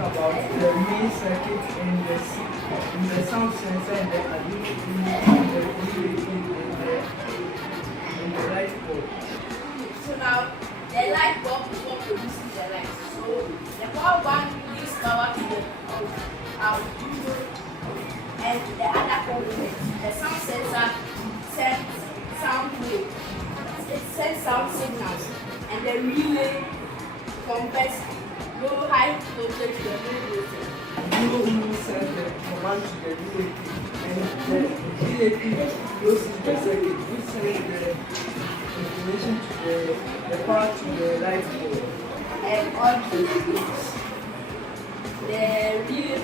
about the main circuit in the sound sensor and the ability in the light bulb. So now the light bulb is what produces the light. So the power bank gives power to the and the other component. The sound sensor sends sound wave. It sends sound signals, and the relay converts low high voltage to the low voltage. You will send the command to the relay and the relay closes the circuit. You send the information to the power to the light bulb. And on the relay,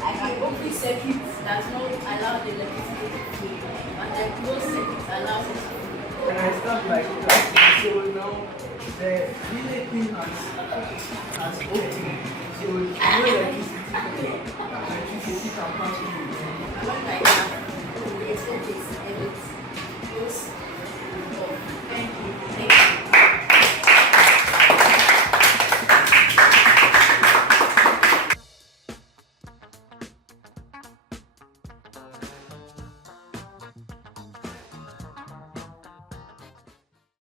like an open circuit does not allow the electricity to flow, but the closed circuit allows it to flow. And I start like that. So now the relay pin has opened. So no electricity can pass through it. And when the